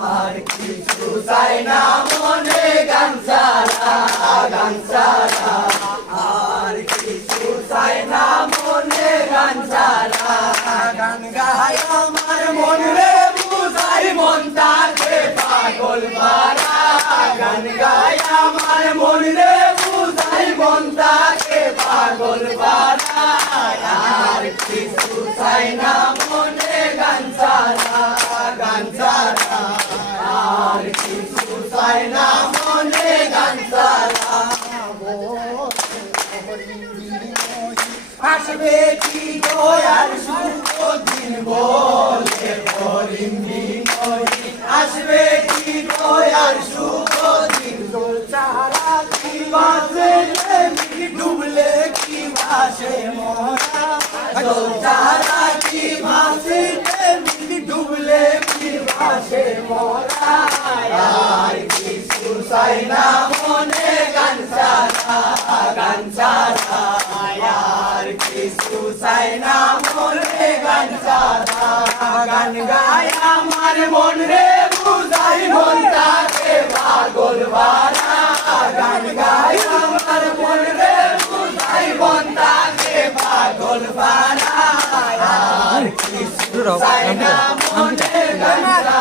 আর কিছু চাই না মনে গান ছাড়া গান ছাড়া আর কিছু চাই না মনে গান ছাড়া গান গাই আমার মন রে বুঝাই মন তাকে পাগল পারা গান গাই আমার মন রে বুঝাই মন তাকে পাগল পারা আর কিছু চাই না মনে গান ছাড়া গান ছাড়া আর কিছু চাই না মনে গান ছাড়া আসবে কি দয়ার সুখ দিন বলে হরিণ বিনয়ী আসবে কি দয়ার সুখ দিন ছাড়া কি বাসে ডুবলে কি ভাসে মরা ছাড়া কি ভাসে ডুবলে কি ভাসে মরা আর কিছু চাই না মনে গান ছাড়া গান ছাড়া আর কিছু চাই না মনে গান ছাড়া গান গায় আমার মন রে বুঝাই মন তাকে পাগল বাড়া গান গায় আমার মন রে বুঝাই মন তাকে পাগল বাড়া আর কিছু চাই না মনে গান ছাড়া